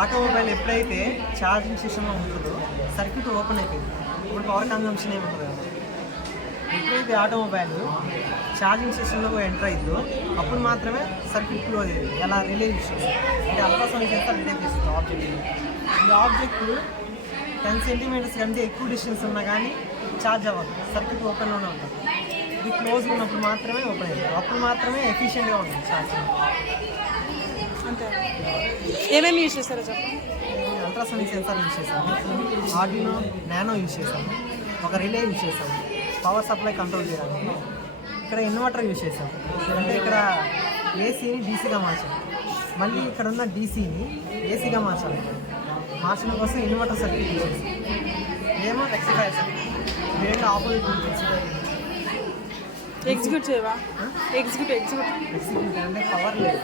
Automobile ఎప్పుడైతే charging సిస్టంలో ఉంటుందో సర్క్యూట్ ఓపెన్ అయిపోయింది. ఇప్పుడు పవర్ కన్జంప్షన్ ఏమి ఉంటుంది కదా. ఎప్పుడైతే ఆటోమొబైల్ ఛార్జింగ్ సిస్టంలోకి ఎంటర్ అయిందో అప్పుడు మాత్రమే సర్క్యూట్ క్లోజ్ అయ్యింది. ఎలా రిలే ఇష్యూస్ అంటే అల్ట్రాసౌండ్ సెన్సార్ రిలే చేస్తుంది ఆబ్జెక్ట్. ఈ ఆబ్జెక్ట్ 10 సెంటీమీటర్స్ కంటే ఎక్కువ డిస్టెన్స్ ఉన్నా కానీ ఛార్జ్ అవ్వదు, సర్క్యూట్ ఓపెన్లోనే ఉంటుంది. ఇది క్లోజ్ ఉన్నప్పుడు మాత్రమే ఓపెన్ అయ్యింది, అప్పుడు మాత్రమే ఎఫిషియెంట్గా ఉంటుంది ఛార్జింగ్. అంతే. ఏమేమి యూజ్ చేస్తారో చెప్పండి. అల్ట్రాసోనిక్ సెన్సార్ యూజ్ చేశాము, ఆర్డినో నానో యూజ్ చేశాము, ఒక రిలే యూజ్ చేశాము పవర్ సప్లై కంట్రోల్ చేయడానికి. ఇక్కడ ఇన్వర్టర్ యూజ్ చేసాము, అంటే ఇక్కడ ఏసీని డీసీగా మార్చాము. మళ్ళీ ఇక్కడ ఉన్న డీసీని ఏసీగా మార్చాలి. మార్చడం కోసం ఇన్వర్టర్ సర్క్యూట్ యూజ్ చేసాం. ఇదేమో రెక్టిఫైర్ సర్క్యూట్. ఈ రెండు ఆపోజిట్ ఎగ్జిక్యూట్ చేయవా? ఎగ్జిక్యూట్ అంటే పవర్ లేదు.